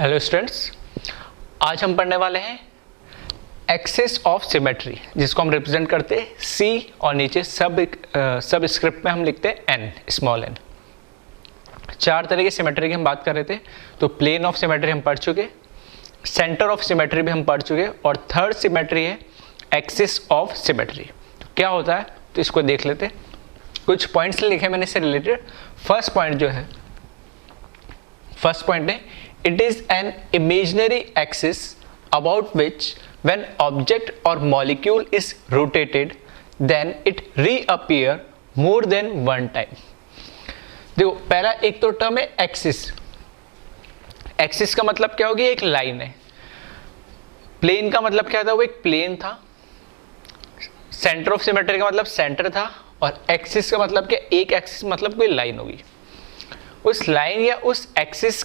Hello students, आज हम पढ़ने वाले हैं एक्सिस ऑफ सिमेट्री, जिसको हम रिप्रेजेंट करते हैं सी और नीचे सब स्क्रिप्ट में हम लिखते हैं एन, स्मॉल एन। चार तरह की सिमेट्री की हम बात कर रहे थे। तो प्लेन ऑफ सिमेट्री हम पढ़ चुके, सेंटर ऑफ सिमेट्री भी हम पढ़ चुके, और थर्ड सिमेट्री है एक्सिस ऑफ सिमेट्री। तो क्या होता है, तो इसको देख लेते। कुछ पॉइंट्स लिखे मैंने इससे रिलेटेड। फर्स्ट पॉइंट है it is an imaginary axis about which when object or molecule is rotated then it reappear more than one time। देखो, पहला एक तो टर्म है एक्सिस। एक्सिस का मतलब क्या होगी, एक लाइन है। प्लेन का मतलब क्या था, वो एक प्लेन था। सेंटर ऑफ सिमेट्री का मतलब सेंटर था, और एक्सिस का मतलब क्या, एक एक्सिस मतलब कोई लाइन होगी। उस लाइन या उस एक्सिस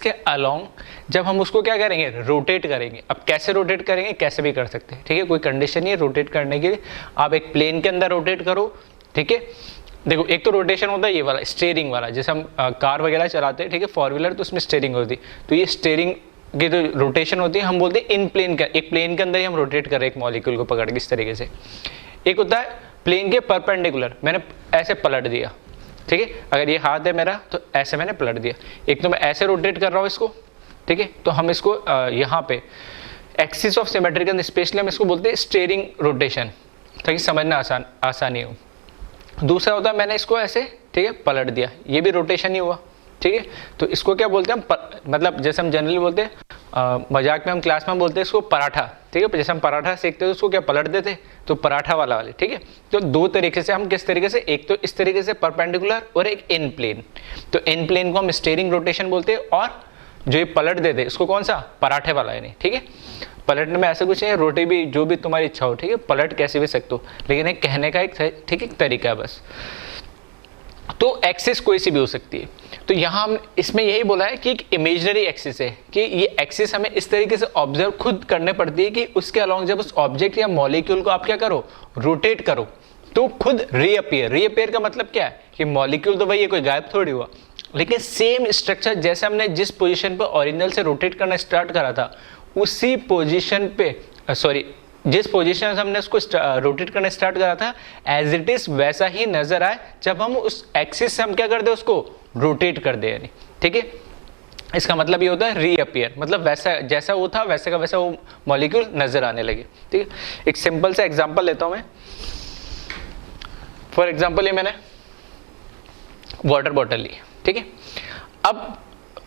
के अलोंग, जब हम उसको क्या करेंगे, रोटेट करेंगे। अब कैसे रोटेट करेंगे, कैसे भी कर सकते हैं, ठीक है। कोई कंडीशन नहीं है रोटेट करने के लिए। आप एक प्लेन के अंदर रोटेट करो, ठीक है। देखो, एक तो रोटेशन होता है ये वाला, स्टीयरिंग वाला, जैसे हम कार वगैरह चलाते हैं, ठीक है, 4 व्हीलर, तो उसमें स्टीयरिंग होती है। तो ये स्टीयरिंग की जो रोटेशन होती है, हम बोलते हैं इन प्लेन का, एक प्लेन के अंदर ही हम रोटेट कर रहे हैं एक मॉलिक्यूल को पकड़ के इस तरीके से। एक होता है प्लेन के परपेंडिकुलर, मैंने ऐसे पलट दिया, ठीक है। अगर ये हाथ है मेरा तो ऐसे मैंने पलट दिया। एक तो मैं ऐसे रोटेट कर रहा हूँ इसको, ठीक है। तो हम इसको यहाँ पे एक्सिस ऑफ सिमेट्री के अंदर स्पेशली हम इसको बोलते हैं स्टीयरिंग रोटेशन, ताकि समझना आसानी हो। दूसरा होता है मैंने इसको ऐसे, ठीक है, पलट दिया, ये भी रोटेशन ही हुआ, ठीक है। तो इसको क्या बोलते हैं हम, मतलब जैसे हम जनरली बोलते हैं, मजाक में हम क्लास में बोलते हैं इसको पराठा, ठीक है। जैसे हम पराठा सेकते हैं तो उसको क्या पलट देते, तो पराठा वाले, ठीक है। तो दो तरीके से हम, किस तरीके से, एक तो इस तरीके से परपेंडिकुलर, और एक इन प्लेन। तो इन प्लेन को हम स्टीयरिंग रोटेशन बोलते हैं, और जो ये पलट देते इसको कौन सा, पराठे वाला है, नहीं, ठीक है। पलटने में ऐसा कुछ नहीं है, रोटी भी जो भी तुम्हारी इच्छा हो, ठीक है, पलट कैसे भी सकते हो, लेकिन एक कहने का एक, ठीक है, तरीका है बस। तो एक्सिस कोई सी भी हो सकती है। तो यहाँ हम इसमें यही बोला है कि एक इमेजिनरी एक्सिस है, कि ये एक्सिस हमें इस तरीके से ऑब्जर्व खुद करने पड़ती है कि उसके अलोंग जब उस ऑब्जेक्ट या मॉलिक्यूल को आप क्या करो, रोटेट करो, तो खुद रीअपियर का मतलब क्या है, कि मॉलिक्यूल तो भाई ये कोई गायब थोड़ी हुआ, लेकिन सेम स्ट्रक्चर जैसे हमने जिस पोजिशन पर ओरिजिनल से रोटेट करना स्टार्ट करा था, उसी पोजिशन पे, जिस पोजीशन से हमने उसको रोटेट करना स्टार्ट करा था, एज इट इज वैसा ही नजर आए जब हम उस एक्सिस से हम क्या कर दे, उसको रोटेट कर दे, यानी, ठीक है। इसका मतलब ये होता है रीअपियर, मतलब वैसा जैसा वो था वैसे का वैसा वो मॉलिक्यूल नजर आने लगे, ठीक है। एक सिंपल सा एग्जांपल लेता हूं मैं। फॉर एग्जांपल ये मैंने वाटर बॉटल ली, ठीक है। अब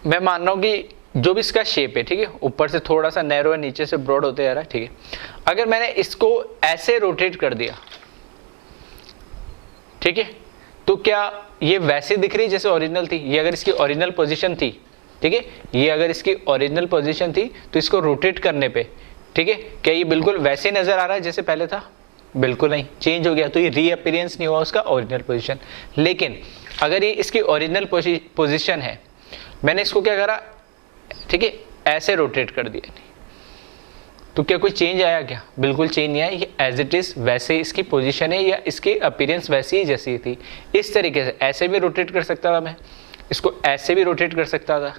मैं मान रहा हूं कि जो भी इसका शेप है, ठीक है, ऊपर से थोड़ा सा नैरो है, नीचे से ब्रॉड होते जा रहा है, ठीक है। अगर मैंने इसको ऐसे रोटेट कर दिया, ठीक है, तो क्या ये वैसे दिख रही जैसे ओरिजिनल थी। ये अगर इसकी ओरिजिनल पोजीशन थी, ठीक है, ये अगर इसकी ओरिजिनल पोजीशन थी, तो इसको रोटेट करने पे, ठीक है, क्या ये बिल्कुल वैसे नजर आ रहा है जैसे पहले था? बिल्कुल नहीं, चेंज हो गया। तो ये रीअपियरेंस नहीं हुआ उसका ओरिजिनल पोजीशन। लेकिन अगर ये इसकी ओरिजिनल पोजीशन है, मैंने इसको क्या करा, ठीक है, ऐसे रोटेट कर दिया, तो क्या कोई चेंज आया? क्या बिल्कुल चेंज नहीं आया। ये एज इट इज वैसे इसकी पोजीशन है, या इसकी अपीयरेंस वैसी ही जैसी थी। इस तरीके से ऐसे भी रोटेट कर सकता था मैं, इसको ऐसे भी रोटेट कर सकता था,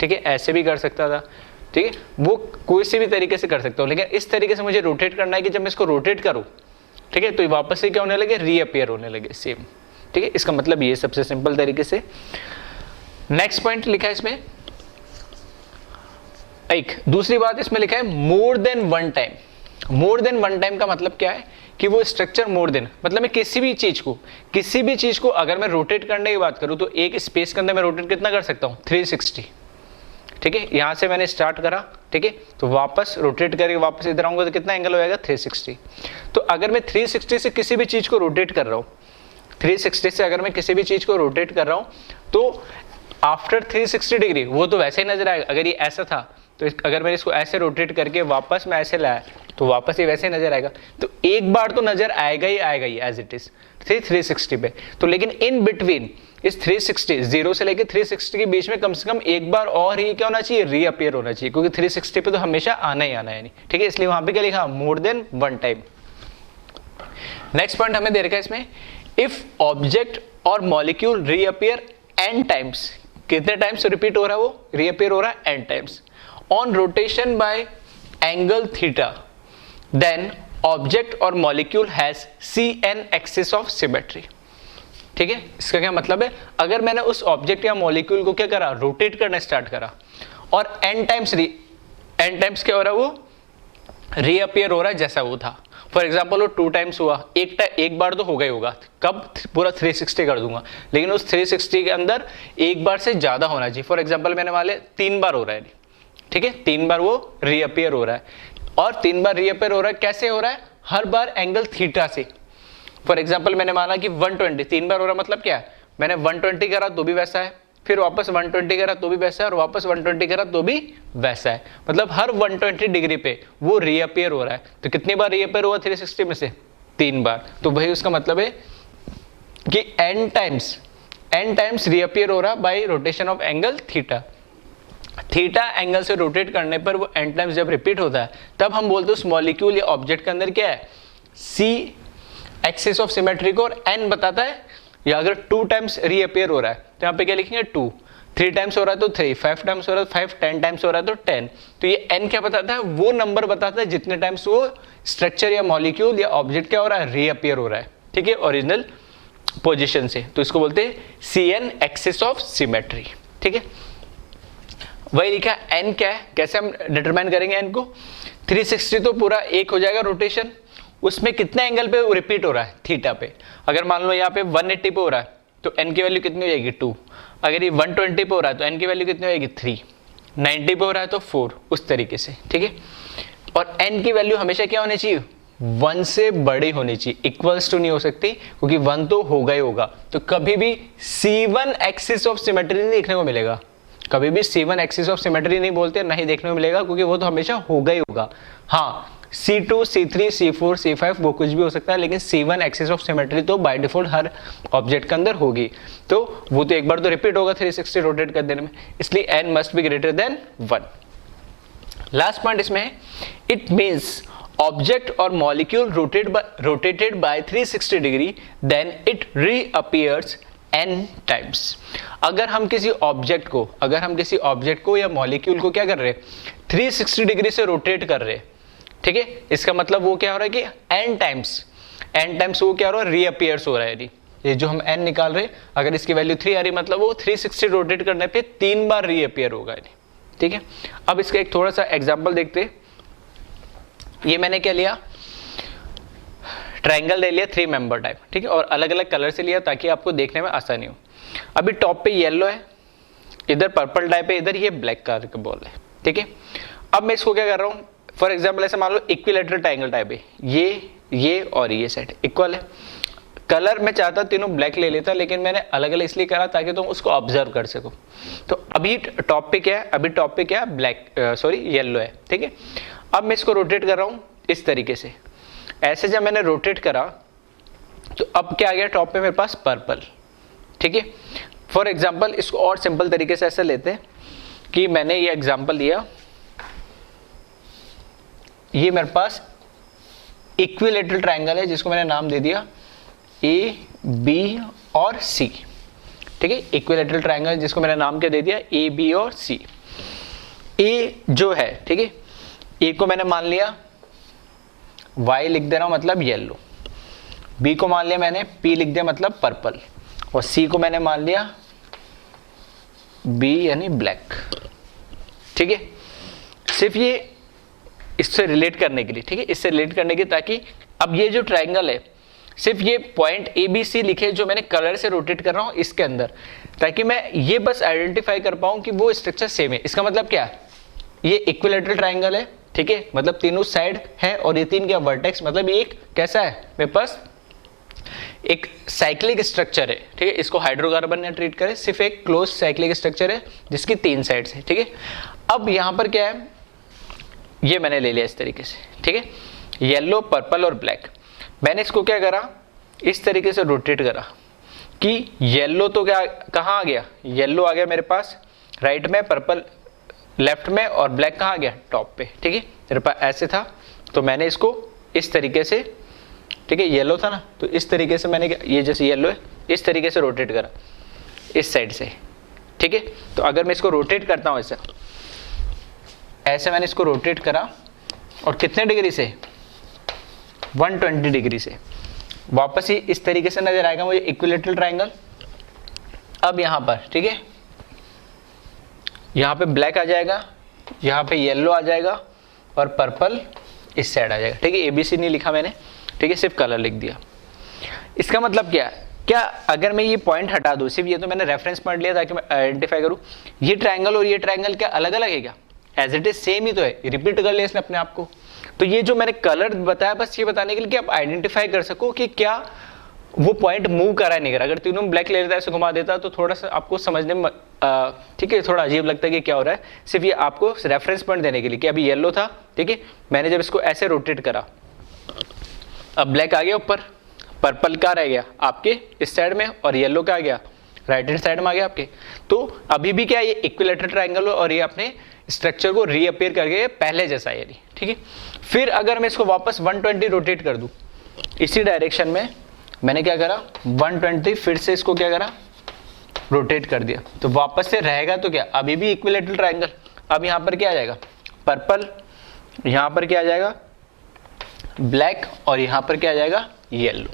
ठीक है, ऐसे भी कर सकता था, ठीक है, वो कोई से भी तरीके से कर सकता हूँ। लेकिन इस तरीके से मुझे रोटेट करना है कि जब मैं इसको रोटेट करूँ, ठीक है, तो ये वापस से क्या होने लगे, रीअपियर होने लगे सेम, ठीक है। इसका मतलब ये सबसे सिंपल तरीके से। नेक्स्ट पॉइंट लिखा है इसमें, एक दूसरी बात इसमें लिखा है मोर देन वन टाइम। मोर देन वन टाइम का मतलब क्या है, कि वो स्ट्रक्चर मोर देन, मतलब मैं किसी भी चीज को अगर मैं रोटेट करने की बात करूं, तो एक स्पेस के अंदर मैं रोटेट कितना कर सकता हूं, 360, ठीक है। यहां से मैंने स्टार्ट करा, ठीक है, तो वापस रोटेट करके वापस इधर आऊंगा तो कितना एंगल हो जाएगा, 360। तो अगर मैं 360 से किसी भी चीज को रोटेट कर रहा हूं, 360 से अगर मैं किसी भी चीज को रोटेट कर रहा हूं, तो आफ्टर 360 डिग्री वो तो वैसे ही नजर आएगा। अगर ये ऐसा था, तो अगर मैं इसको ऐसे रोटेट करके वापस मैं ऐसे लाया, तो वापस ये वैसे ही नजर आएगा। तो एक बार तो नजर आएगा ही एज इट इज 360 पे। तो लेकिन इन बिटवीन इस 360, 0 से लेकर 360 के बीच में कम से कम एक बार और ही क्या होना चाहिए, रीअपियर होना चाहिए, क्योंकि 360 पे तो हमेशा आना ही आना है, नहीं, ठीक है। इसलिए वहां पे क्या लिखा, more than one time. Next point हमें दे रखा है इसमें, इफ ऑब्जेक्ट और मॉलिक्यूल रीअपियर n टाइम्स, कितने टाइम्स रिपीट हो रहा है, वो रीअपियर हो रहा है n times on rotation by angle theta, then object और molecule has Cn axis of symmetry. ठीक है, इसका क्या मतलब है, अगर मैंने उस ऑब्जेक्ट या मॉलिक्यूल को क्या करा, रोटेट करना स्टार्ट करा और n टाइम्स क्या हो रहा है, वो रीअपियर हो रहा है जैसा वो था। फॉर एग्जाम्पल वो 2 टाइम्स हुआ, एक बार तो हो गई होगा, कब पूरा 360 कर दूंगा, लेकिन उस 360 के अंदर एक बार से ज्यादा होना चाहिए। फॉर एग्जाम्पल मैंने मान लिया 3 बार हो रहा है, ठीक है, 3 बार वो रीअपियर हो रहा है, और 3 बार रीअपियर हो रहा है, कैसे हो रहा है, हर बार एंगल थीटा से। फॉर एग्जाम्पल मैंने माना कि 120 3 बार हो रहा है, मतलब क्या है, मैंने 120 करा तो भी वैसा है, फिर वापस 120 करा तो भी वैसा है, और वापस 120 करा तो भी वैसा है, मतलब हर 120 डिग्री पे वो रीअपियर हो रहा है। तो कितनी बार रीअपियर हुआ 360 में से, 3 बार। तो वही उसका मतलब है कि n टाइम्स रीअपियर हो रहा bye rotation of angle theta. Theta angle से रोटेट करने पर वो n टाइम्स जब रिपीट होता है, तब हम बोलते हैं उस मॉलिक्यूल या ऑब्जेक्ट के अंदर क्या है, C एक्सिस ऑफ सिमेट्री को, और n बताता है, या अगर 2 टाइम्स रीअपियर हो रहा है तो यहाँ पे क्या लिखेंगे 2, 3 टाइम्स हो रहा है तो 3, 5 टाइम्स हो रहा है तो 5, 10 टाइम्स हो रहा है तो 10। तो ये n क्या बताता है, वो नंबर बताता है जितने टाइम्स वो स्ट्रक्चर या मॉलिक्यूल या ऑब्जेक्ट क्या हो रहा है, रीअपियर हो रहा है, ठीक है, ओरिजिनल पोजीशन से। तो इसको बोलते हैं Cn एक्सिस ऑफ सिमेट्री। ठीक है, वही लिखा n क्या है, कैसे हम डिटरमाइन करेंगे n को, 360 तो पूरा एक हो जाएगा रोटेशन, उसमें कितने एंगल पे रिपीट हो रहा है, थीटा पे। अगर मान लो यहाँ पे 180 पे हो रहा है तो n की वैल्यू कितनी हो जाएगी 2, अगर ये 120 पे हो रहा है तो n की वैल्यू कितनी हो जाएगी 3, 90 पे हो रहा है तो 4, उस तरीके से। ठीक है, और n की वैल्यू हमेशा क्या होनी चाहिए, 1 से बड़ी होनी चाहिए, इक्वल्स टू नहीं हो सकती, क्योंकि 1 तो होगा ही होगा। तो कभी भी C1 एक्सिस ऑफ सिमेट्री नहीं देखने को मिलेगा, कभी भी C1 एक्सिस ऑफ सिमेट्री नहीं बोलते, नहीं देखने को मिलेगा, क्योंकि वो तो हमेशा होगा ही होगा। हाँ, C2, C3, C4, C5 वो कुछ भी हो सकता है, लेकिन C1 एक्सिस ऑफ सिमेट्री तो बाय डिफॉल्ट हर ऑब्जेक्ट के अंदर होगी। तो वो तो एक बार तो रिपीट होगा 360 रोटेट कर देने में, इसलिए n must be greater than 1। Last point इसमें है, इट मींस ऑब्जेक्ट और molecule rotated by 360 degree, then it reappears n times. अगर हम किसी ऑब्जेक्ट को या मॉलिक्यूल को क्या कर रहे हैं, 360 डिग्री से रोटेट कर रहे हैं, ठीक है, इसका मतलब वो क्या हो रहा है कि n टाइम्स वो क्या हो रहा है, रीअपीयर्स हो रहा है। ये जो हम n निकाल रहे हैं, अगर इसकी वैल्यू 3 आ रही, मतलब वो 360 रोटेट करने पे 3 बार रीअपीयर होगा। ठीक है, अब इसका एक थोड़ा सा एग्जांपल देखते हैं। ये मैंने क्या लिया, ट्रायंगल ले लिया 3 मेंबर टाइप, ठीक है, और अलग अलग कलर से लिया ताकि आपको देखने में आसानी हो। अभी टॉप पे येलो है, इधर पर्पल टाइप है, इधर ये ब्लैक कलर का बॉल है। ठीक है, अब मैं इसको क्या कर रहा हूँ, फॉर एग्जाम्पल ऐसे मान लो इक्विलेटरल ट्रायंगल टाइप है, ये और ये सेट इक्वल है। कलर मैं चाहता तीनों ब्लैक ले लेता, लेकिन मैंने अलग अलग इसलिए करा ताकि तुम उसको ऑब्जर्व कर सको। तो अभी टॉप पे क्या है, येलो है। ठीक है, अब मैं इसको रोटेट कर रहा हूँ इस तरीके से, ऐसे जब मैंने रोटेट करा तो अब क्या आ गया टॉप पे मेरे पास पर्पल। ठीक है, फॉर एग्जाम्पल इसको और सिंपल तरीके से ऐसे लेते हैं कि मैंने ये एग्जाम्पल दिया, ये मेरे पास इक्विलेटरल ट्रायंगल है जिसको मैंने नाम दे दिया ए बी और सी। ठीक है, इक्विलेटरल ट्रायंगल जिसको मैंने नाम क्या दे दिया, ए बी और सी। ए जो है, ठीक है, ए को मैंने मान लिया वाई लिख दे रहा हूं मतलब येलो, बी को मान लिया मैंने पी लिख दिया मतलब पर्पल, और सी को मैंने मान लिया बी यानी ब्लैक। ठीक है, सिर्फ ये इससे रिलेट करने के लिए, ठीक है, इससे रिलेट करने के, ताकि अब ये जो ट्रायंगल है सिर्फ ये पॉइंट ए बी सी लिखे जो मैंने कलर से रोटेट कर रहा हूं इसके अंदर, ताकि मैं ये बस आइडेंटिफाई कर पाऊं कि वो स्ट्रक्चर सेम है। इसका मतलब क्या है, ये इक्विलेटरल ट्रायंगल है, ठीक है, मतलब तीनों साइड है, और ये 3 क्या वर्टेक्स, मतलब ये एक कैसा है, मेरे पास एक साइक्लिक स्ट्रक्चर है। ठीक है, इसको हाइड्रोकार्बन ने ट्रीट करे, सिर्फ एक क्लोज साइक्लिक स्ट्रक्चर है जिसकी 3 साइड्स है। ठीक है, अब यहां पर क्या है, ये मैंने ले लिया इस तरीके से, ठीक है, येलो पर्पल और ब्लैक। मैंने इसको क्या करा, इस तरीके से रोटेट करा कि येलो तो क्या कहाँ आ गया, येलो आ गया मेरे पास राइट में, पर्पल लेफ्ट में, और ब्लैक कहाँ आ गया टॉप पे। ठीक है, मेरे पास ऐसे था, तो मैंने इसको इस तरीके से, ठीक है, येलो था ना, तो इस तरीके से मैंने ये जैसे येलो है इस तरीके से रोटेट करा इस साइड से। ठीक है। तो अगर मैं इसको रोटेट करता हूं ऐसे ऐसे मैंने इसको रोटेट करा और कितने डिग्री से, 120 डिग्री से, वापस ही इस तरीके से नजर आएगा मुझे इक्विलैटरल ट्रायंगल। अब यहां पर ठीक है, यहां पे ब्लैक आ जाएगा, यहां पे येलो आ जाएगा और पर्पल इस साइड आ जाएगा। ठीक है, एबीसी नहीं लिखा मैंने, ठीक है, सिर्फ कलर लिख दिया। इसका मतलब क्या है, क्या अगर मैं ये पॉइंट हटा दूं, सिर्फ ये तो मैंने रेफरेंस पॉइंट लिया ताकि मैं आइडेंटिफाई करूं, ये ट्रायंगल और ये ट्रायंगल क्या अलग अलग है क्या? एज इट इज सेम ही तो है, रिपीट कर लिया इसने अपने आप को। तो ये जो मैंने कलर बताया बस ये बताने के लिए कि आप आइडेंटिफाई कर सको कि क्या वो पॉइंट मूव कर रहा है नहीं कर रहा। अगर तीनों ब्लैक ले लेता है, ऐसे घुमा देता तो थोड़ा सा आपको समझने में ठीक है थोड़ा अजीब लगता है कि क्या हो रहा है। सिर्फ ये आपको रेफरेंस पॉइंट देने के लिए कि अभी येलो था, ठीक है, मैंने जब इसको ऐसे रोटेट करा, अब ब्लैक आ गया ऊपर, पर्पल का रह गया आपके इस साइड में और येलो का आ गया राइट हैंड साइड में आ गया आपके। तो अभी भी क्या ये इक्विलैटरल ट्रायंगल और ये अपने स्ट्रक्चर को रीअपीयर करके पहले जैसा है यानी, ठीक है। फिर अगर मैं इसको वापस 120 रोटेट कर दूं इसी डायरेक्शन में, मैंने क्या करा 120 फिर से इसको क्या करा रोटेट कर दिया, तो वापस से रहेगा तो क्या अभी भी इक्विलैटरल ट्रायंगल। अब यहां पर क्या आ जाएगा पर्पल, यहां पर क्या आ जाएगा ब्लैक और यहां पर क्या आ जाएगा येलो।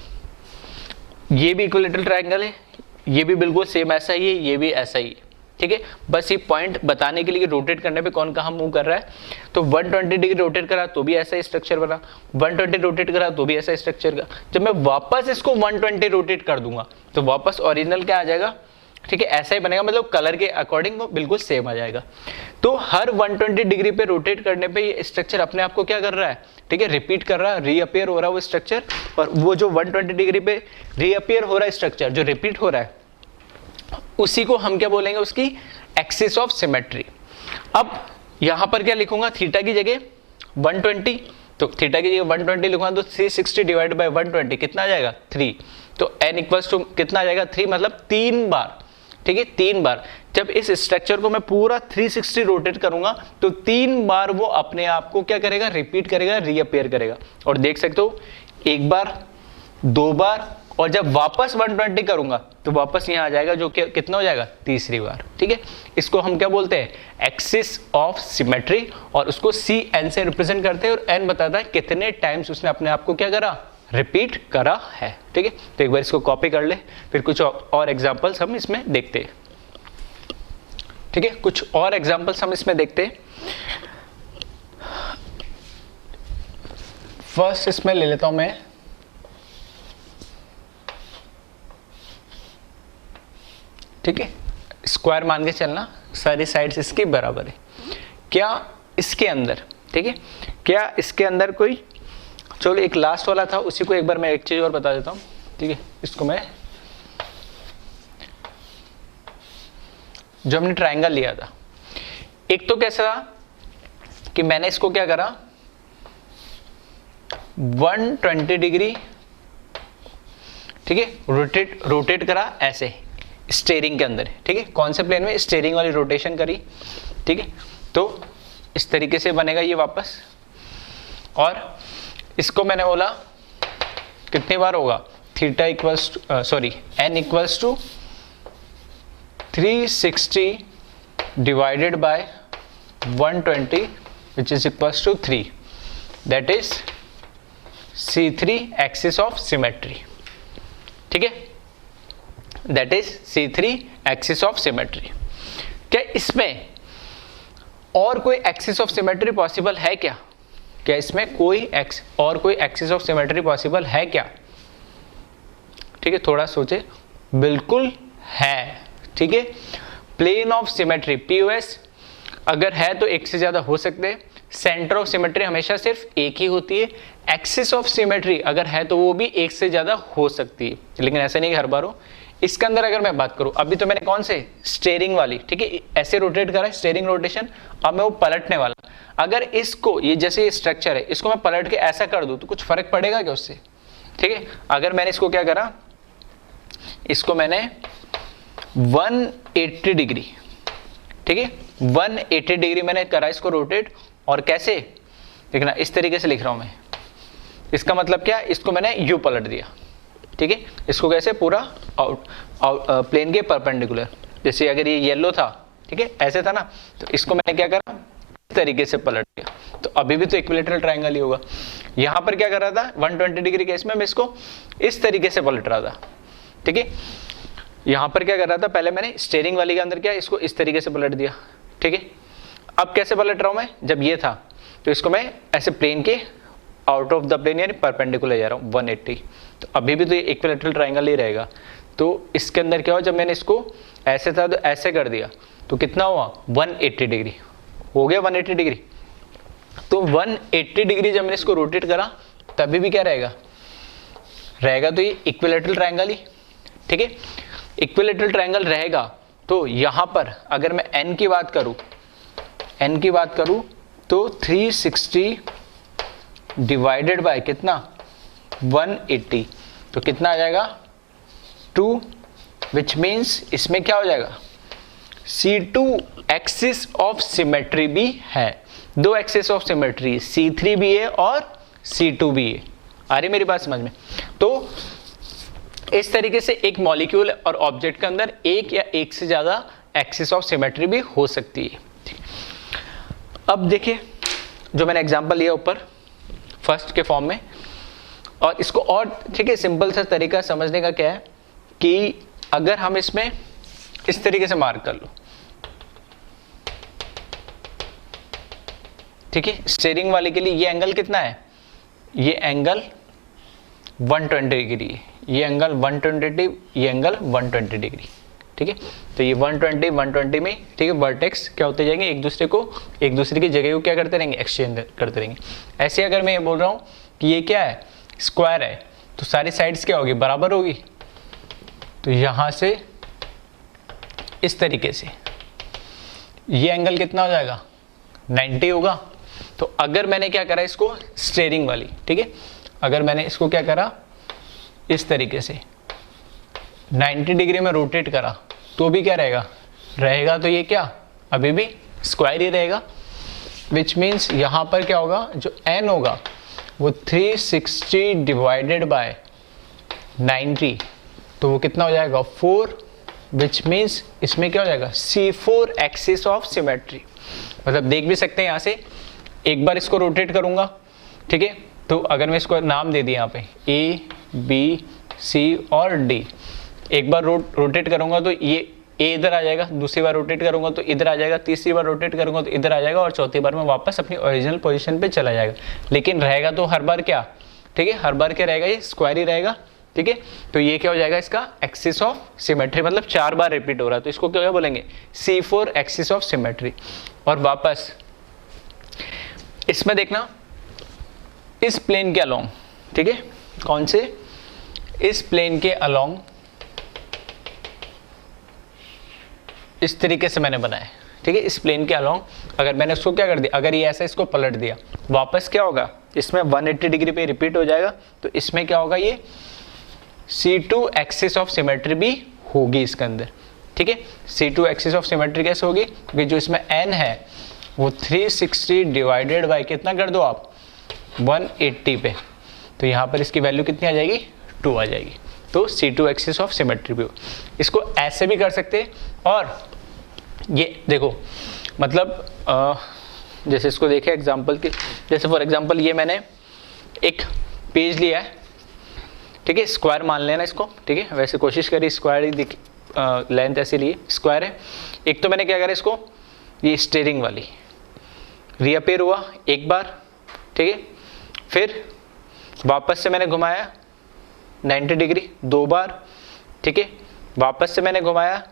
ये भी इक्विलैटरल ट्रायंगल है, ये भी बिल्कुल सेम ऐसा ही है, ये भी ऐसा ही है, ठीक है। बस ये पॉइंट बताने के लिए रोटेट करने पे कौन कहाँ मूव कर रहा है। तो 120 डिग्री रोटेट करा तो भी ऐसा स्ट्रक्चर बना, 120 रोटेट करा तो भी ऐसा स्ट्रक्चर का। जब मैं वापस इसको 120 रोटेट कर दूंगा तो वापस ओरिजिनल क्या आ जाएगा, ठीक है, ऐसा ही बनेगा, मतलब कलर के अकॉर्डिंग वो बिल्कुल सेम आ जाएगा। तो हर 120 डिग्री पे रोटेट करने पे ये स्ट्रक्चर अपने आप को क्या कर रहा है, ठीक है, रिपीट कर रहा है, रीअपीयर हो रहा है वो स्ट्रक्चर। और वो जो 120 डिग्री पे रीअपीयर हो रहा है स्ट्रक्चर जो रिपीट हो रहा है, उसी को हम क्या बोलेंगे, उसकी एक्सिस ऑफ सिमेट्री। अब यहां पर क्या लिखूंगा, थीटा की जगह 120, तो थीटा की जगह 120 लिखूंगा तो 360 डिवाइड बाय 120 कितना आ जाएगा 3। तो n इक्वल्स टू कितना आ जाएगा 3, मतलब 3 बार, ठीक है, 3 बार। जब इस स्ट्रक्चर को मैं पूरा 360 रोटेट करूंगा तो 3 बार वो अपने आप को क्या करेगा, रिपीट करेगा, रीअपीयर करेगा। और देख सकते हो एक बार, 2 बार, और जब वापस 120 करूंगा तो वापस यहाँ आ जाएगा जो कि कितना हो जाएगा तीसरी बार, ठीक है। इसको हम क्या बोलते हैं, एक्सिस ऑफ सिमेट्री, और उसको सी एन से रिप्रेजेंट करते हैं और एन बताता है कितने टाइम्स उसने अपने आप को क्या करा, रिपीट करा है, ठीक है। तो एक बार इसको कॉपी कर ले, फिर कुछ और एग्जांपल्स हम इसमें देखते हैं, ठीक है, कुछ और एग्जांपल्स हम इसमें देखते हैं। फर्स्ट इसमें ले लेता हूं मैं, ठीक है, स्क्वायर मान के चलना, सारी साइड्स इसकी बराबर है। क्या इसके अंदर, ठीक है, क्या इसके अंदर कोई, चलो एक लास्ट वाला था उसी को एक बार मैं एक चीज और बता देता हूं, ठीक है। इसको मैं जो हमने ट्रायंगल लिया था, एक तो कैसा था कि मैंने इसको क्या करा 120 डिग्री, ठीक है, रोटेट करा ऐसे स्टीयरिंग के अंदर, ठीक है, कौन से प्लेन में, स्टीयरिंग वाली रोटेशन करी, ठीक है। तो इस तरीके से बनेगा ये वापस, और इसको मैंने बोला कितनी बार होगा, theta equals sorry n equals to 360 divided by 120 which is equals to 3, that is C3 axis of symmetry, ठीक है, that is C3 axis of symmetry. क्या इसमें और कोई एक्सिस ऑफ सिमेट्री पॉसिबल है क्या, क्या इसमें कोई और कोई एक्सिस ऑफ सिमेट्री पॉसिबल है क्या, ठीक है, थोड़ा सोचे, बिल्कुल है, ठीक है। प्लेन ऑफ सिमेट्री POS अगर है तो एक से ज्यादा हो सकते हैं, सेंटर ऑफ सिमेट्री हमेशा सिर्फ एक ही होती है, एक्सिस ऑफ सिमेट्री अगर है तो वो भी एक से ज्यादा हो सकती है, लेकिन ऐसा नहीं कि हर बार हो। इसके अंदर अगर मैं बात करूं, अभी तो मैंने कौन से स्टीयरिंग वाली, ठीक है, ऐसे रोटेट करा है स्टीयरिंग रोटेशन, अब मैं वो पलटने वाला, अगर इसको ये जैसे ये स्ट्रक्चर है इसको मैं पलट के ऐसा कर दूं तो कुछ फर्क पड़ेगा क्या उससे, ठीक है। अगर मैंने इसको क्या करा, इसको मैंने 180 डिग्री, ठीक है, 180 डिग्री मैंने करा इसको रोटेट, और कैसे देखना इस तरीके से लिख रहा हूं मैं, इसका मतलब क्या, इसको मैंने यू पलट दिया, ठीक है, इसको कैसे पूरा आउट प्लेन के परपेंडिकुलर, जैसे अगर ये येलो था, ठीक है, ऐसे था ना, तो इसको मैंने क्या करा, इस तरीके से पलट दिया, तो अभी भी तो इक्विलेटरल ट्रायंगल ही होगा। यहां पर क्या कर रहा था, 120 डिग्री केस में मैं इसको इस तरीके से पलट रहा था, ठीक है। यहां पर क्या कर रहा था, पहले मैंने स्टीयरिंग वाली के अंदर क्या, इसको इस तरीके से पलट दिया, ठीक है। अब कैसे पलट रहा हूं मैं, जब ये था तो इसको मैं ऐसे प्लेन के आउट ऑफ द प्लेन यानी परपेंडिकुलर जा रहा हूँ 180, तो अभी भी तो ये इक्विलेटरल ट्रायंगल ही रहेगा। तो इसके अंदर क्या हुआ, जब मैंने इसको ऐसे था तो ऐसे कर दिया तो कितना हुआ, 180 डिग्री हो गया, 180 डिग्री। तो 180 डिग्री जब मैंने इसको रोटेट करा तभी भी क्या रहेगा, तो ये इक्विलेटरल ट्रायंगल ही, ठीक है। इक्विलेटरल ट्रायंगल रहेगा तो यहां पर अगर मैं n की बात करूं तो 360 डिवाइडेड बाय कितना, 180, तो कितना आ जाएगा 2, विच मीन्स इसमें क्या हो जाएगा, C2 एक्सिस ऑफ सिमेट्री भी है, दो एक्सिस ऑफ सिमेट्री C3 भी है और C2 भी है। आ रही मेरी बात समझ में? तो इस तरीके से एक मॉलिक्यूल और ऑब्जेक्ट के अंदर एक या एक से ज्यादा एक्सिस ऑफ सिमेट्री भी हो सकती है। अब देखिए जो मैंने एग्जांपल लिया ऊपर फर्स्ट के फॉर्म में, और इसको और ठीक है सिंपल सा तरीका समझने का क्या है कि अगर हम इसमें इस तरीके से मार्क कर लो, ठीक है, स्टीयरिंग वाले के लिए ये एंगल कितना है, ये एंगल 120 डिग्री है, ये एंगल 120, ये एंगल 120 डिग्री, ठीक है। तो ये 120 में, ठीक है, वर्टेक्स क्या होते जाएंगे, एक दूसरे की जगह को क्या करते रहेंगे, एक्सचेंज करते रहेंगे। ऐसे अगर मैं ये बोल रहा हूँ कि ये क्या है, स्क्वायर है, तो सारी साइड्स क्या होगी, बराबर होगी। तो यहां से इस तरीके से ये एंगल कितना हो जाएगा, 90 होगा। तो अगर मैंने क्या करा इसको स्टीयरिंग वाली, ठीक है, अगर मैंने इसको क्या करा इस तरीके से 90 डिग्री में रोटेट करा तो भी क्या रहेगा तो ये क्या अभी भी स्क्वायर ही रहेगा, विच मीन्स यहां पर क्या होगा, जो n होगा वो 360 डिवाइडेड बाय 90, तो वो कितना हो जाएगा 4, विच मीन्स इसमें क्या हो जाएगा C4 एक्सिस ऑफ सिमेट्री। मतलब देख भी सकते हैं यहाँ से, एक बार इसको रोटेट करूंगा, ठीक है, तो अगर मैं इसको नाम दे दिया यहाँ पे A, B, C और D, एक बार रोटेट करूंगा तो ये A इधर आ जाएगा, दूसरी बार रोटेट करूंगा तो इधर आ जाएगा, तीसरी बार रोटेट करूंगा तो इधर आ जाएगा, और चौथी बार में वापस अपनी ओरिजिनल पोजीशन पे चला जाएगा। लेकिन रहेगा तो हर बार क्या, ठीक है, हर बार क्या रहेगा, ये स्क्वायर ही रहेगा, ठीक है। तो ये क्या हो जाएगा, इसका एक्सिस ऑफ सिमेट्री, मतलब 4 बार रिपीट हो रहा है, तो इसको क्या बोलेंगे, C4 एक्सिस ऑफ सिमेट्री। और वापस इसमें देखना, इस प्लेन के अलोंग, ठीक है, कौन से, इस प्लेन के अलोंग इस तरीके से मैंने बनाया, ठीक है, इस प्लेन के अलोंग अगर मैंने उसको क्या कर दिया, अगर ये ऐसा इसको पलट दिया, वापस क्या होगा, इसमें 180 डिग्री पे रिपीट हो जाएगा, तो इसमें क्या होगा, ये C2 एक्सिस ऑफ सिमेट्री भी होगी इसके अंदर, ठीक है। C2 एक्सिस ऑफ सिमेट्री कैसे होगी, क्योंकि जो इसमें n है वो 360 डिवाइडेड बाय कितना कर दो आप, 180 पे, तो यहाँ पर इसकी वैल्यू कितनी आ जाएगी, 2 आ जाएगी। तो C2 एक्सिस ऑफ सिमेट्री भी हो, इसको ऐसे भी कर सकते हैं। और ये देखो मतलब जैसे इसको देखें एग्जांपल के, जैसे फॉर एग्जांपल ये मैंने एक पेज लिया है, ठीक है, स्क्वायर मान लेना इसको, ठीक है, वैसे कोशिश करी स्क्वायर ही लेंथ ऐसे लिए स्क्वायर है। एक तो मैंने क्या करा इसको, ये स्टीयरिंग वाली रीअपेयर हुआ एक बार, ठीक है, फिर वापस से मैंने घुमाया 90 डिग्री 2 बार, ठीक है, वापस से मैंने घुमाया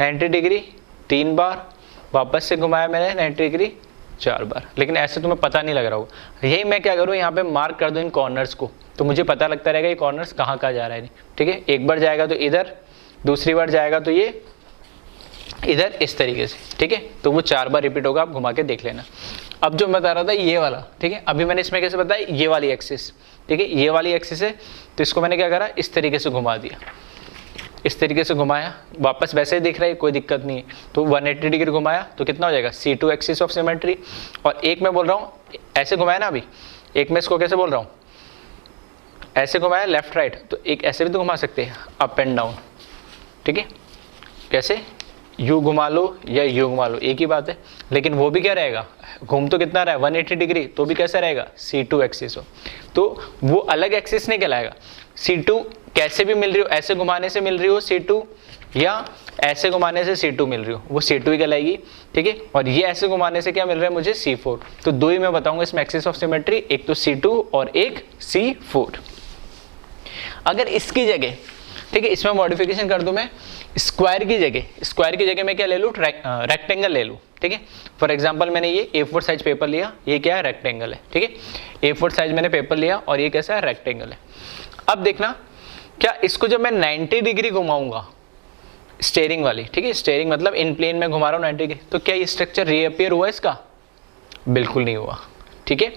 90 डिग्री 3 बार, वापस से घुमाया मैंने 90 डिग्री 4 बार। लेकिन ऐसे तुम्हें पता नहीं लग रहा होगा, यही मैं क्या करूँ, यहाँ पे मार्क कर दूँ इन कॉर्नर्स को, तो मुझे पता लगता रहेगा ये कॉर्नर्स कहाँ जा रहा है, ठीक है। एक बार जाएगा तो इधर, दूसरी बार जाएगा तो ये इधर, इस तरीके से, ठीक है। तो वो 4 बार रिपीट होगा, आप घुमा के देख लेना। अब जो मैं बता रहा था ये वाला, ठीक है, अभी मैंने इसमें कैसे बताया, ये वाली एक्सिस, ठीक है, ये वाली एक्सिस है, तो इसको मैंने क्या करा, इस तरीके से घुमा दिया, इस तरीके से घुमाया, वापस वैसे ही दिख रहा है, कोई दिक्कत नहीं है। तो 180 डिग्री घुमाया तो कितना हो जाएगा, C2 एक्सिस ऑफ सिमेट्री। और एक मैं बोल रहा हूँ ऐसे घुमाया ना, अभी एक मैं इसको कैसे बोल रहा हूँ, ऐसे घुमाया लेफ्ट राइट, तो एक ऐसे भी तो घुमा सकते हैं, अप एंड डाउन, ठीक है, कैसे, यू घुमा लो या यू घुमा लो, एक ही बात है, लेकिन वो भी क्या रहेगा, घूम तो कितना रहा है 180 डिग्री, तो भी कैसा रहेगा C2 एक्सिस हो, तो वो अलग एक्सिस नहीं कहलाएगा। C2 कैसे भी मिल रही हो, ऐसे घुमाने से मिल रही हो C2 या ऐसे घुमाने से C2 मिल रही हो, वो C2 ही कहलाएगी, ठीक है। और ये ऐसे घुमाने से क्या मिल रहा है मुझे C4, तो दो ही मैं बताऊंगा इसमें एक्सिस ऑफ सिमेट्री, एक तो C2 और एक C4। अगर इसकी जगह, ठीक है, इसमें मॉडिफिकेशन कर दूं मैं, स्क्वायर की जगह मैं क्या ले लूँ, रेक्टेंगल ले लूँ, ठीक है। फॉर एग्जांपल मैंने ये A4 साइज पेपर लिया, ये क्या है रेक्टेंगल है, ठीक है, A4 साइज मैंने पेपर लिया और ये कैसा है रेक्टेंगल है। अब देखना क्या इसको जब मैं 90 डिग्री घुमाऊंगा स्टेयरिंग वाली, ठीक है, स्टेयरिंग मतलब इन प्लेन में घुमा रहा हूँ 90 डिग्री, तो क्या ये स्ट्रक्चर रीअपियर हुआ इसका, बिल्कुल नहीं हुआ, ठीक है,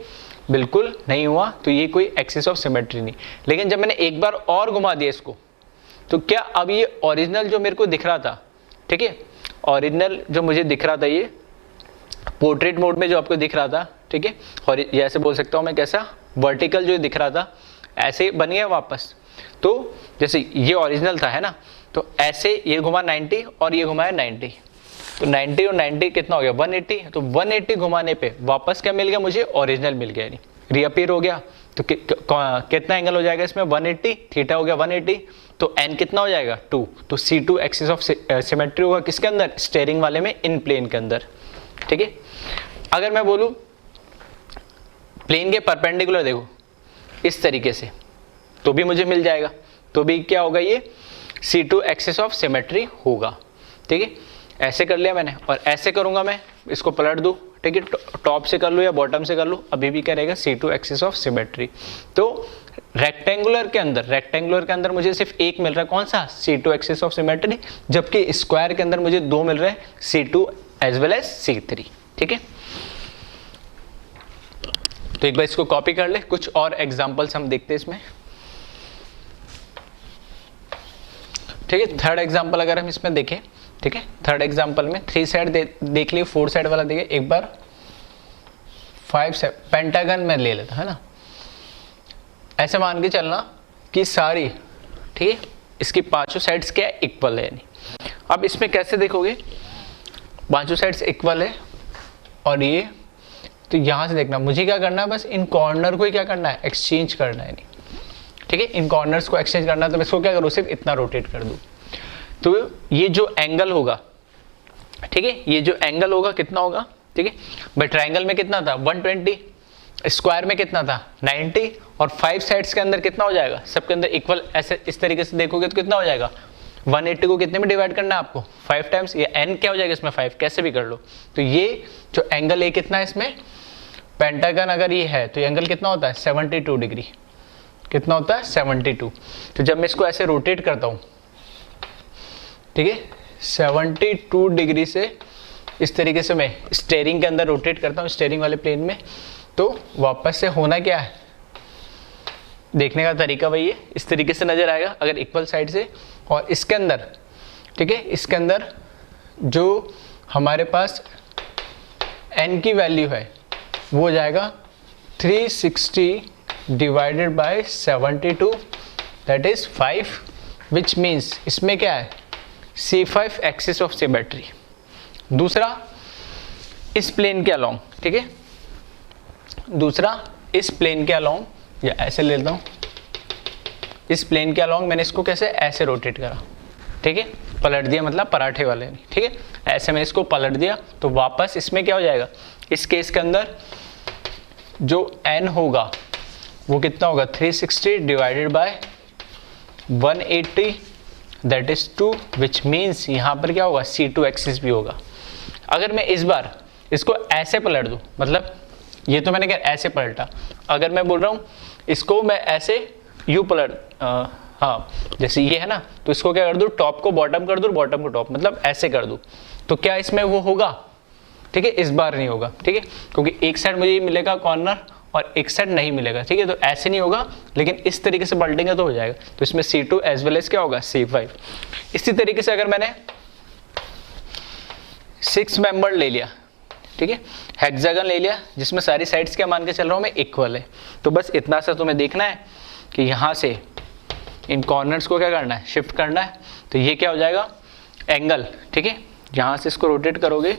बिल्कुल नहीं हुआ, तो ये कोई एक्सिस ऑफ सिमेट्री नहीं। लेकिन जब मैंने एक बार और घुमा दिया इसको, तो क्या अब ये ओरिजिनल जो मेरे को दिख रहा था, ठीक है, ओरिजिनल जो मुझे दिख रहा था, ये पोर्ट्रेट मोड में जो आपको दिख रहा था, ठीक है, और ये ऐसे बोल सकता हूँ मैं, कैसा वर्टिकल जो दिख रहा था ऐसे बन गया वापस। तो जैसे ये ओरिजिनल था, है ना, तो ऐसे ये घुमा 90 और ये घुमाया 90, तो 90 और 90 कितना हो गया 180, तो 180 घुमाने पे वापस क्या मिल गया मुझे, ओरिजिनल मिल गया, नहीं रीअपीयर हो गया। तो कितना एंगल हो जाएगा इसमें 180, थीटा हो गया 180, तो n कितना हो जाएगा 2, तो C2 एक्सिस ऑफ सिमेट्री होगा किसके अंदर, स्टेयरिंग वाले में, इन प्लेन के अंदर, ठीक है। अगर मैं बोलूं प्लेन के परपेंडिकुलर देखो इस तरीके से, तो भी मुझे मिल जाएगा, तो भी क्या होगा, ये C2 एक्सिस ऑफ सिमेट्री होगा, ठीक है। ऐसे कर लिया मैंने, और ऐसे करूंगा मैं, इसको पलट दूं, ठीक है, टॉप से कर लूँ या बॉटम से कर लूँ, अभी भी क्या रहेगा C2 एक्सिस ऑफ सिमेट्री। तो रेक्टेंगुलर के अंदर मुझे सिर्फ एक मिल रहा है, कौन सा, C2 एक्सिस ऑफ सिमेट्री, जबकि स्क्वायर के अंदर मुझे दो मिल रहे हैं, C2 as well as C3, ठीक है। तो एक बार इसको कॉपी कर ले, कुछ और एग्जांपल्स हम देखते हैं इसमें, ठीक है। थर्ड एग्जांपल अगर हम इसमें देखें, ठीक है, थर्ड एग्जांपल में 3 साइड देख लिए, 4 साइड वाला देखिए, एक बार 5 साइड पेंटागन में ले लेता है ना, ऐसे मान के चलना कि सारी, ठीक है, इसकी पांचों साइड्स क्या है, इक्वल है। नहीं, अब इसमें कैसे देखोगे, पांचों साइड्स इक्वल है और ये, तो यहां से देखना मुझे क्या करना है, बस इन कॉर्नर को ही क्या करना है, एक्सचेंज करना है, नहीं, ठीक है, इन कॉर्नर्स को एक्सचेंज करना है, तो मैं इसको क्या करूँ, सिर्फ इतना रोटेट कर दूँ, तो ये जो एंगल होगा, ठीक है, ये जो एंगल होगा कितना होगा, ठीक है, भाई ट्रायंगल में कितना था 120, स्क्वायर में कितना था 90, और 5 साइड्स के अंदर कितना हो जाएगा, सबके अंदर इक्वल, ऐसे इस तरीके से देखोगे तो कितना हो जाएगा, 180 को कितने में डिवाइड करना है आपको 5 टाइम्स, ये n क्या हो जाएगा इसमें 5, कैसे भी कर लो। तो ये जो एंगल है कितना है इसमें, पेंटागन अगर ये है तो एंगल कितना होता है 72 डिग्री, कितना होता है 72। तो जब मैं इसको ऐसे रोटेट करता हूँ, ठीक है, 72 डिग्री से इस तरीके से मैं स्टेयरिंग के अंदर रोटेट करता हूँ, स्टेयरिंग वाले प्लेन में, तो वापस से होना क्या है, देखने का तरीका वही है, इस तरीके से नजर आएगा अगर इक्वल साइड से, और इसके अंदर, ठीक है, इसके अंदर जो हमारे पास n की वैल्यू है वो हो जाएगा 360 divided bye 72, that is 5, which means इसमें क्या है C5 एक्सिस ऑफ सिमेट्री। दूसरा इस प्लेन के अलोंग, ठीक है, दूसरा इस प्लेन के अलोंग, या ऐसे ले लेता हूँ, इस प्लेन के अलोंग मैंने इसको कैसे ऐसे रोटेट करा, ठीक है, पलट दिया, मतलब पराठे वाले, ठीक है, ऐसे मैं इसको पलट दिया, तो वापस इसमें क्या हो जाएगा, इस केस के अंदर जो n होगा वो कितना होगा 360 divided bye 180, that is 2, which means यहाँ पर क्या होगा C2 एक्सिस भी होगा। अगर मैं इस बार इसको ऐसे पलट दूँ, मतलब ये तो मैंने क्या ऐसे पलटा, अगर मैं बोल रहा हूँ इसको मैं ऐसे यू पलट, हाँ जैसे ये है ना, तो इसको क्या कर दूँ, टॉप को बॉटम कर दूँ, बॉटम को टॉप, मतलब ऐसे कर दूँ, तो क्या इसमें वो होगा, ठीक है, इस बार नहीं होगा, ठीक है, क्योंकि एक साइड मुझे ये मिलेगा कॉर्नर और एक साइड नहीं मिलेगा, ठीक है, तो ऐसे नहीं होगा, लेकिन इस तरीके से पलटेंगे तो हो जाएगा। तो इसमें C2 एज वेल एज क्या होगा C5। इसी तरीके से अगर मैंने 6 मेंबर ले लिया, ठीक है, हेक्सागन ले लिया, जिसमें सारी साइड्स क्या मान के चल रहा हूँ मैं, इक्वल है, तो बस इतना सा तुम्हें देखना है कि यहाँ से इन कॉर्नर्स को क्या करना है, शिफ्ट करना है, तो ये क्या हो जाएगा एंगल, ठीक है, यहाँ से इसको रोटेट करोगे,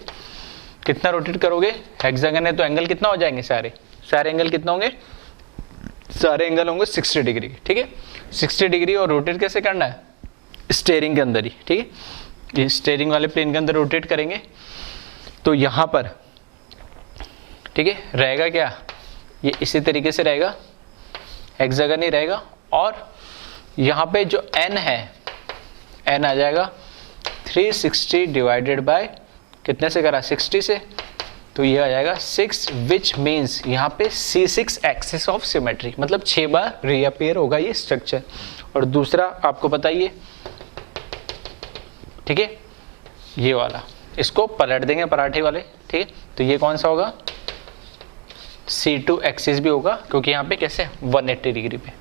कितना रोटेट करोगे, हेक्सागन है तो एंगल कितना हो जाएंगे, सारे एंगल कितना होंगे, सारे एंगल होंगे 60 डिग्री, ठीक है 60 डिग्री। और रोटेट कैसे करना है, स्टीयरिंग के अंदर ही, ठीक है ये स्टीयरिंग वाले प्लेन के अंदर रोटेट करेंगे। तो यहाँ पर ठीक है रहेगा क्या, ये इसी तरीके से रहेगा, हेक्सागन ही रहेगा। और यहाँ पे जो n है, n आ जाएगा 360 डिवाइडेड बाय कितने से करा, 60 से, तो ये आ जाएगा 6, विच मीन्स यहाँ पे C6 एक्सिस ऑफ सिमेट्री, मतलब 6 बार रीअपीयर होगा ये स्ट्रक्चर। और दूसरा आपको बताइए, ठीक है ये वाला, इसको पलट देंगे पराठे वाले, ठीक है तो ये कौन सा होगा, C2 एक्सिस भी होगा, क्योंकि यहाँ पे कैसे 180 डिग्री पे।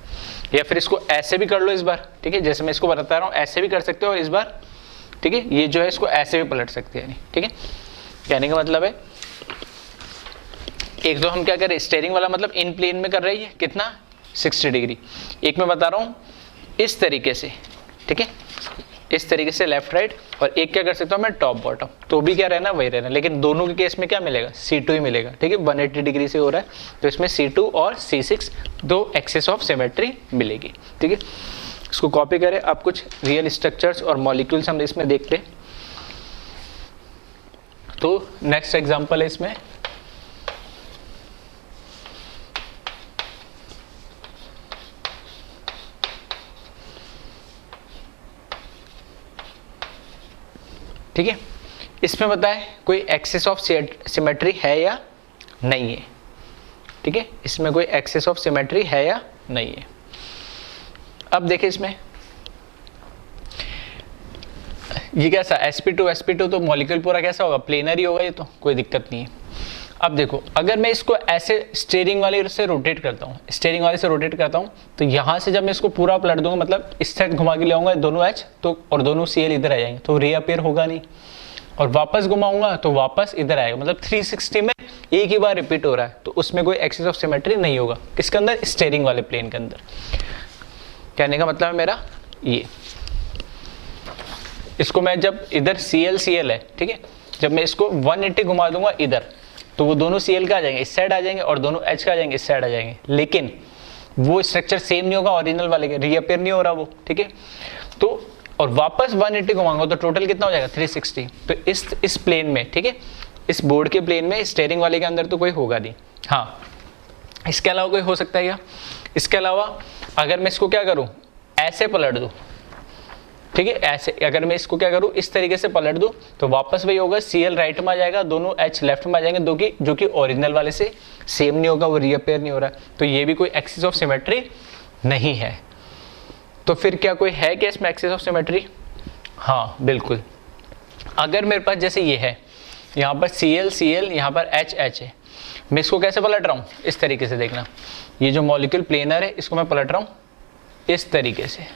या फिर इसको ऐसे भी कर लो इस बार, ठीक है जैसे मैं इसको बता रहा हूँ ऐसे भी कर सकते हो, और इस बार ठीक है ये जो है इसको ऐसे भी पलट सकते हैं, ठीक है कहने का मतलब है एक तो हम क्या करें, स्टीयरिंग वाला मतलब इन प्लेन में कर रही है कितना 60 डिग्री, एक मैं बता रहा हूँ इस तरीके से, ठीक है इस तरीके से लेफ्ट राइट, और एक क्या कर सकता हूँ मैं टॉप बॉटम, तो भी क्या रहना वही रहना, लेकिन दोनों के केस में क्या मिलेगा, C2 ही मिलेगा, ठीक है 180 डिग्री से हो रहा है तो इसमें C2 और C6 दो एक्सिस ऑफ सिमेट्री मिलेगी, ठीक है। इसको कॉपी करें, अब कुछ रियल स्ट्रक्चर्स और मॉलिक्यूल्स हम इसमें देखते हैं। तो नेक्स्ट एग्जांपल है इसमें, ठीक है इसमें बताए कोई एक्सिस ऑफ सिमेट्री है या नहीं है, ठीक है इसमें कोई एक्सिस ऑफ सिमेट्री है या नहीं है। अब देखिए इसमें ये कैसा sp2 तो मॉलिक्यूल पूरा कैसा होगा, प्लेनर ही होगा, ये तो कोई दिक्कत नहीं है। अब देखो अगर मैं इसको ऐसे स्टीयरिंग वाले से रोटेट करता हूँ, स्टीयरिंग वाले से रोटेट करता हूँ, तो यहाँ से जब मैं इसको पूरा पलट दूंगा, मतलब इस साइड घुमा के ले आऊंगा दोनों H तो, और दोनों Cl इधर आ जाएंगे, तो रीअपीयर होगा नहीं। और वापस घुमाऊंगा तो वापस इधर आएगा, मतलब 360 में एक ही बार रिपीट हो रहा है, तो उसमें कोई एक्सिस ऑफ सिमेट्री नहीं होगा। किसके अंदर, स्टीयरिंग वाले प्लेन के अंदर। कहने का मतलब है मेरा ये, इसको मैं जब इधर Cl है, ठीक है जब मैं इसको 180 घुमा दूंगा इधर, तो वो दोनों Cl का आ जाएंगे इस साइड आ जाएंगे, और दोनों H का आ जाएंगे इस साइड आ जाएंगे, लेकिन वो स्ट्रक्चर सेम नहीं होगा ओरिजिनल वाले के, रीअपीयर नहीं हो रहा वो, ठीक है। तो और वापस 180 घुमाऊंगा तो टोटल कितना हो जाएगा 360। तो इस प्लेन में, ठीक है इस बोर्ड के प्लेन में स्टीयरिंग वाले के अंदर तो कोई होगा नहीं। हाँ इसके अलावा कोई हो सकता है क्या, इसके अलावा अगर मैं इसको क्या करूं, ऐसे पलट दूं, ठीक है ऐसे अगर मैं इसको क्या करूं, इस तरीके से पलट दूं, तो वापस वही होगा, Cl राइट में आ जाएगा, दोनों H लेफ्ट में आ जाएंगे, जो कि ओरिजिनल वाले से सेम नहीं होगा, वो रीअपीयर नहीं हो रहा है, तो ये भी कोई एक्सिस ऑफ सिमेट्री नहीं है। तो फिर क्या कोई है क्या इसमें एक्सिस ऑफ सिमेट्री, हाँ बिल्कुल। अगर मेरे पास जैसे ये है, यहाँ पर Cl यहाँ पर H है, मैं इसको कैसे पलट रहा हूँ, इस तरीके से देखना, ये जो मॉलिक्यूल प्लेनर है इसको मैं पलट रहा हूँ इस तरीके से,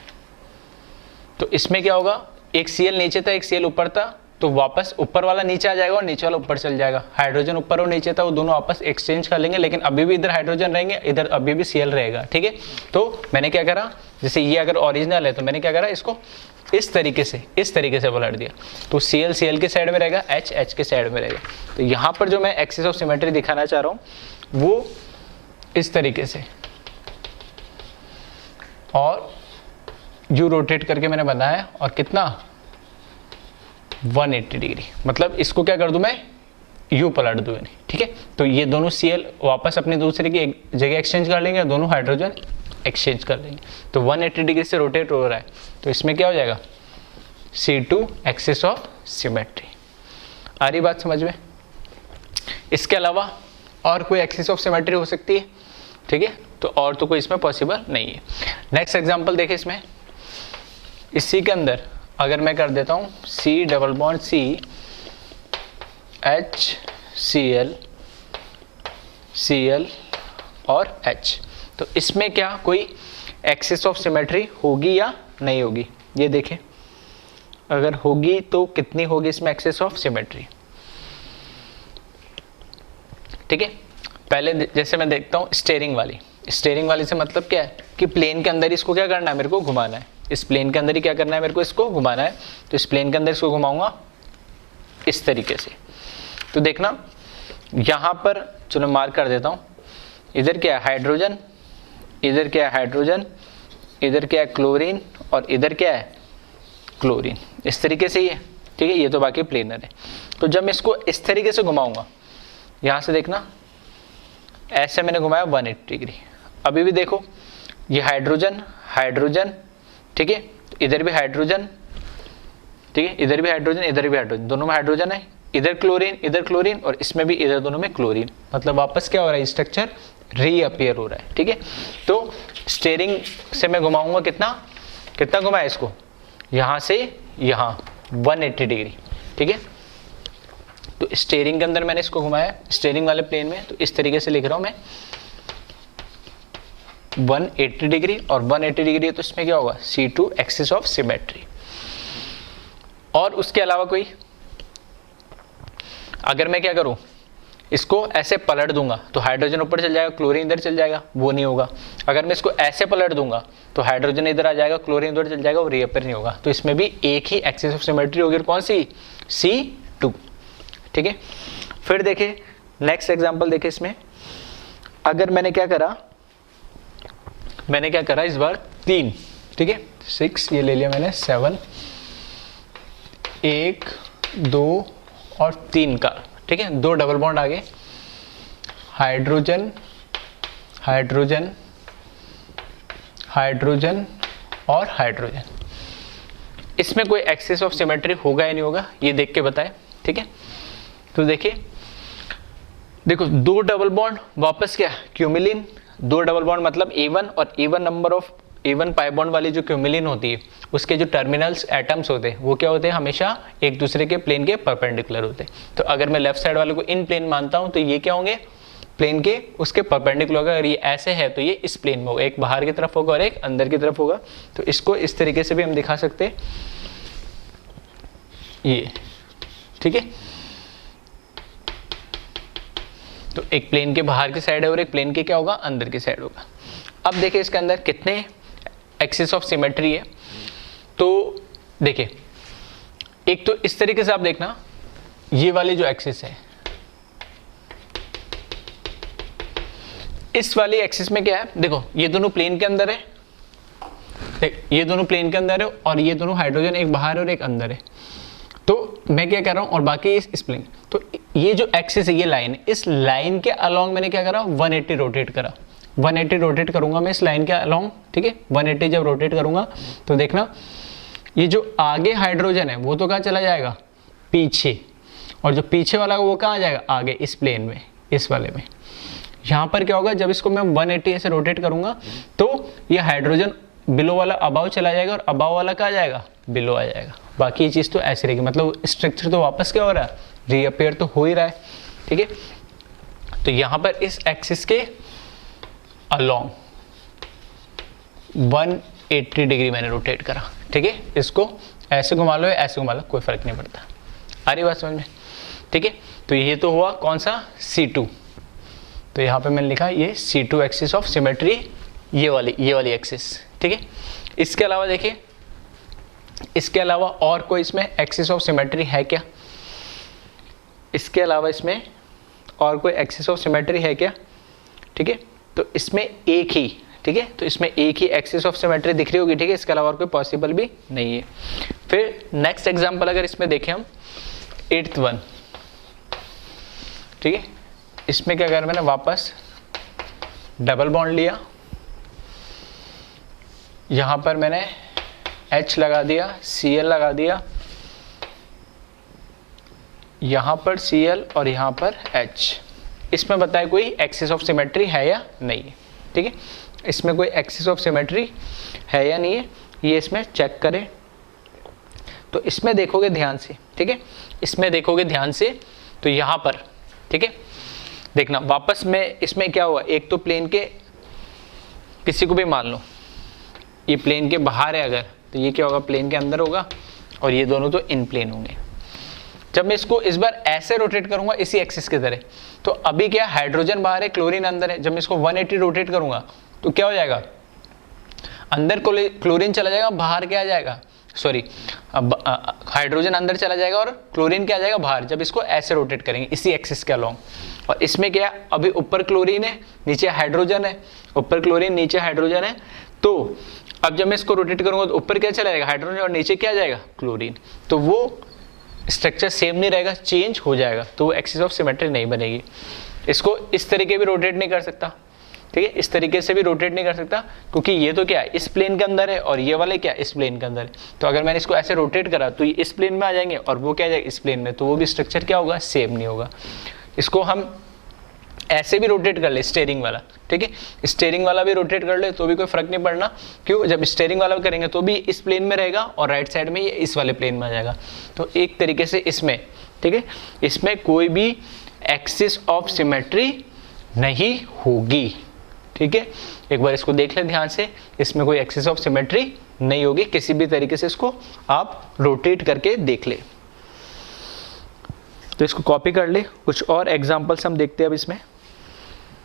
तो इसमें क्या होगा, एक Cl नीचे था एक Cl ऊपर था, तो वापस ऊपर वाला नीचे आ जाएगा और नीचे वाला ऊपर चल जाएगा। हाइड्रोजन ऊपर और नीचे था वो दोनों आपस एक्सचेंज कर लेंगे, लेकिन अभी भी इधर हाइड्रोजन रहेंगे, इधर अभी भी Cl रहेगा, ठीक है। तो मैंने क्या करा, जैसे ये अगर ओरिजिनल है तो मैंने क्या करा, इसको इस तरीके से पलट दिया, तो Cl के साइड में रहेगा, H के साइड में रहेगा। तो यहाँ पर जो मैं एक्सिस ऑफ सिमेट्री दिखाना चाह रहा हूँ वो इस तरीके से, और यू रोटेट करके मैंने बनाया, और कितना 180 डिग्री, मतलब इसको क्या कर दूं मैं, यू पलट दूं, ठीक है। तो ये दोनों Cl वापस अपने दूसरे की एक जगह एक्सचेंज कर लेंगे, दोनों हाइड्रोजन एक्सचेंज कर लेंगे, तो 180 डिग्री से रोटेट हो रहा है, तो इसमें क्या हो जाएगा, C2 एक्सिस ऑफ सिमेट्री। आ रही बात समझ में। इसके अलावा और कोई एक्सिस ऑफ सिमेट्री हो सकती है, ठीक है, तो और तो कोई इसमें पॉसिबल नहीं है। नेक्स्ट एग्जांपल देखें, इसमें इसी के अंदर अगर मैं कर देता हूँ C double bond C H Cl और H, तो इसमें क्या कोई एक्सिस ऑफ सिमेट्री होगी या नहीं होगी, ये देखें। अगर होगी तो कितनी होगी इसमें एक्सिस ऑफ सिमेट्री, ठीक है। पहले जैसे मैं देखता हूँ स्टीयरिंग वाली से मतलब क्या है कि प्लेन के अंदर इसको क्या करना है, मेरे को घुमाना है, इस प्लेन के अंदर ही क्या करना है, मेरे को इसको घुमाना है। तो इस प्लेन के अंदर इसको घुमाऊंगा इस तरीके से। तो देखना यहाँ पर, चलो मार्क कर देता हूँ, इधर क्या है हाइड्रोजन, इधर क्या है हाइड्रोजन, इधर क्या है क्लोरीन, और इधर क्या है क्लोरीन, इस तरीके से ही है, ठीक है। ये तो बाकी प्लेनर है। तो जब मैं इसको इस तरीके से घुमाऊंगा, यहाँ से देखना ऐसे मैंने घुमाया 180 डिग्री। अभी भी देखो ये हाइड्रोजन हाइड्रोजन, ठीक है, इधर भी हाइड्रोजन, ठीक है, इधर भी हाइड्रोजन, इधर भी हाइड्रोजन, दोनों में हाइड्रोजन है, इधर क्लोरीन और इसमें भी, इधर दोनों में क्लोरीन, मतलब वापस क्या हो रहा है, स्ट्रक्चर रीअपियर हो रहा है, ठीक है। तो स्टीयरिंग से मैं घुमाऊंगा कितना कितना घुमाया इसको, यहाँ से यहाँ 180 डिग्री, ठीक है। तो स्टीयरिंग के अंदर मैंने इसको घुमाया, स्टीयरिंग वाले प्लेन में, तो इस तरीके से लिख रहा हूं मैं 180 डिग्री, और 180 डिग्री है तो इसमें क्या होगा, C2 एक्सिस ऑफ सिमेट्री। और उसके अलावा कोई, अगर मैं क्या करूं, इसको ऐसे पलट दूंगा तो हाइड्रोजन ऊपर चल जाएगा, क्लोरीन इधर चल जाएगा, वो नहीं होगा। अगर मैं इसको ऐसे पलट दूंगा तो हाइड्रोजन इधर आ जाएगा, क्लोरीन इधर चल जाएगा, वो रीअपियर नहीं होगा। तो इसमें भी एक ही एक्सिस ऑफ सिमेट्री होगी, कौन सी, C2, ठीक है। फिर देखिए नेक्स्ट एग्जांपल देखिए, इसमें अगर मैंने क्या करा इस बार 3, ठीक है, 6 ये ले लिया मैंने, 7 1 2 और 3 का, ठीक है, 2 डबल बॉन्ड आ गए, हाइड्रोजन हाइड्रोजन हाइड्रोजन और हाइड्रोजन। इसमें कोई एक्सिस ऑफ सिमेट्री होगा या नहीं होगा, ये देख के बताएं, ठीक है। तो देखिए, देखो 2 डबल बॉन्ड वापस क्या, क्यूमिलिन, 2 डबल बॉन्ड मतलब A1, और A1 number of A1 pi bond वाली जो क्यूमिलिन होती है, उसके जो टर्मिनल्स एटम्स होते हैं वो क्या होते हैं, हमेशा एक दूसरे के प्लेन के परपेंडिकुलर होते हैं। तो अगर मैं लेफ्ट साइड वाले को इन प्लेन मानता हूं तो ये क्या होंगे, प्लेन के उसके परपेंडिकुलर होगा। अगर ये ऐसे है तो ये इस प्लेन में होगा, एक बाहर की तरफ होगा और एक अंदर की तरफ होगा। तो इसको इस तरीके से भी हम दिखा सकते हैं, ये, ठीक है। तो एक प्लेन के बाहर की साइड है और एक प्लेन के क्या होगा, अंदर की साइड होगा। अब देखिए इसके अंदर कितने एक्सिस ऑफ सिमेट्री है। तो देखिए, एक तो इस तरीके से आप देखना, ये वाली जो एक्सिस है, इस वाली एक्सिस में क्या है, देखो ये दोनों प्लेन के अंदर है, देख ये दोनों प्लेन के अंदर है, और ये दोनों हाइड्रोजन एक बाहर है और एक अंदर है। तो मैं क्या कर रहा हूं, और बाकी इस प्लेन, तो ये जो एक्सिस है, ये लाइन है, इस लाइन के अलोंग मैंने क्या करा, 180 रोटेट करा, 180 रोटेट करूंगा मैं इस लाइन के अलोंग, ठीक है। 180 जब रोटेट करूंगा तो देखना ये जो आगे हाइड्रोजन है वो तो कहाँ चला जाएगा, पीछे, और जो पीछे वाला वो कहाँ आ जाएगा, आगे इस प्लेन में, इस वाले में। यहाँ पर क्या होगा, जब इसको मैं 180 ऐसे रोटेट करूंगा तो ये हाइड्रोजन बिलो वाला अबाव चला जाएगा, और अबाव वाला कहाँ जाएगा, बिलो आ जाएगा। बाकी ये चीज़ तो ऐसे रहेगी, मतलब स्ट्रक्चर तो वापस क्या हो रहा है, रीअपियर तो हो ही रहा है, ठीक है। तो यहाँ पर इस एक्सिस के अलोंग 180 डिग्री मैंने रोटेट करा, ठीक है। इसको ऐसे घुमा लो या ऐसे घुमा लो, कोई फर्क नहीं पड़ता। आ रही बात समझ में, ठीक है। तो ये तो हुआ कौन सा, C2। तो यहाँ पे मैंने लिखा ये C2 एक्सिस ऑफ सिमेट्री, ये वाली एक्सिस, ठीक है। इसके अलावा देखिए, इसके अलावा और कोई इसमें एक्सिस ऑफ सिमेट्री है क्या, इसके अलावा इसमें और कोई एक्सिस ऑफ सिमेट्री है क्या, ठीक है। तो इसमें एक ही, ठीक है, तो इसमें एक ही एक्सिस ऑफ सिमेट्री दिख रही होगी, ठीक है। इसके अलावा और कोई पॉसिबल भी नहीं है। फिर नेक्स्ट एग्जांपल अगर इसमें देखें हम, 8th वन, ठीक है। इसमें क्या कर, मैंने वापस डबल बॉन्ड लिया, यहाँ पर मैंने H लगा दिया, Cl लगा दिया, यहाँ पर Cl और यहाँ पर H। इसमें बताए कोई एक्सिस ऑफ सिमेट्री है या नहीं है, ठीक है। इसमें कोई एक्सिस ऑफ सिमेट्री है या नहीं है, ये इसमें चेक करें। तो इसमें देखोगे ध्यान से, ठीक है, इसमें देखोगे ध्यान से, तो यहाँ पर, ठीक है, देखना वापस में इसमें क्या हुआ, एक तो प्लेन के किसी को भी मान लो, ये प्लेन के बाहर है अगर, तो ये क्या होगा, प्लेन के अंदर होगा, और ये दोनों तो इन प्लेन होंगे। जब मैं इसको इस बार ऐसे रोटेट करूंगा इसी एक्सिस की तरह, तो अभी क्या, हाइड्रोजन बाहर है, क्लोरीन अंदर है। जब मैं इसको 180 रोटेट करूंगा तो क्या हो जाएगा, अंदर क्लोरीन चला जाएगा, बाहर क्या आ जाएगा, सॉरी, अब हाइड्रोजन अंदर चला जाएगा और क्लोरीन क्या आ जाएगा बाहर, जब इसको ऐसे रोटेट करेंगे इसी एक्सिस के अलोंग। और इसमें क्या है, अभी ऊपर क्लोरीन है नीचे हाइड्रोजन है, ऊपर क्लोरीन नीचे हाइड्रोजन है, तो अब जब मैं इसको रोटेट करूंगा तो ऊपर क्या चला जाएगा हाइड्रोजन और नीचे क्या आ जाएगा क्लोरीन, तो वो स्ट्रक्चर सेम नहीं रहेगा, चेंज हो जाएगा, तो वो एक्सिस ऑफ सिमेट्री नहीं बनेगी। इसको इस तरीके भी रोटेट नहीं कर सकता, ठीक है, इस तरीके से भी रोटेट नहीं कर सकता, क्योंकि ये तो क्या है इस प्लेन के अंदर है और ये वाले क्या इस प्लेन के अंदर है। तो अगर मैंने इसको ऐसे रोटेट करा तो ये इस प्लेन में आ जाएंगे और वो क्या आ जाएगा इस प्लेन में, तो वो भी स्ट्रक्चर क्या होगा सेम नहीं होगा। इसको हम ऐसे भी रोटेट कर ले स्टेयरिंग वाला, ठीक है, स्टेयरिंग वाला भी रोटेट कर ले तो भी कोई फर्क नहीं पड़ना, क्यों, जब स्टेयरिंग वाला करेंगे तो भी इस प्लेन में रहेगा और राइट साइड में ये इस वाले प्लेन में आ जाएगा। तो एक तरीके से इसमें, ठीक है, इसमें कोई भी एक्सिस ऑफ सिमेट्री नहीं होगी, ठीक है। एक बार इसको देख ले ध्यान से, इसमें कोई एक्सिस ऑफ सिमेट्री नहीं होगी, किसी भी तरीके से इसको आप रोटेट करके देख ले। तो इसको कॉपी कर ले, कुछ और एग्जांपल्स हम देखते हैं अब इसमें।